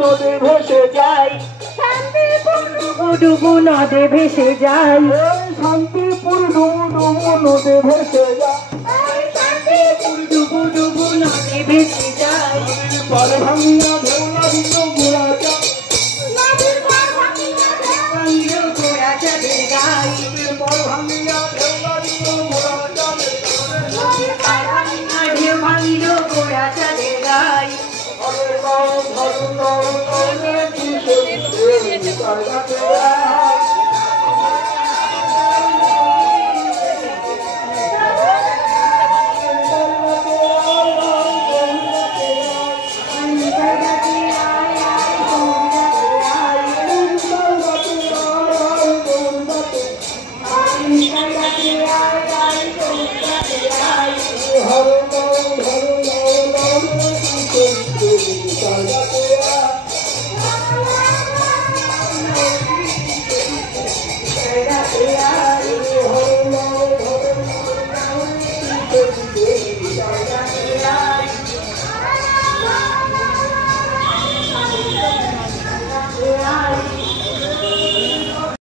নদে ভেসে যায় ডুবু নদে ভেসে যায় শান্তিপুর ডুবু ডুবু নদে ভেসে যায় শান্তিপুর ডুবু ডুবু নদে ভেসে যায় পার ভাঙিয়া ভোলা দিল গোড়া যায় নদীর পার ভাঙিয়া গোড়া চাঁদের গায় পার ভাঙিয়া ভোলা দিল গোড়া যায় নদীর পার ভাঙিয়া ঢেউ ভাঙিল গোড়া চাঁদের গায় ধরো ধরো ধরো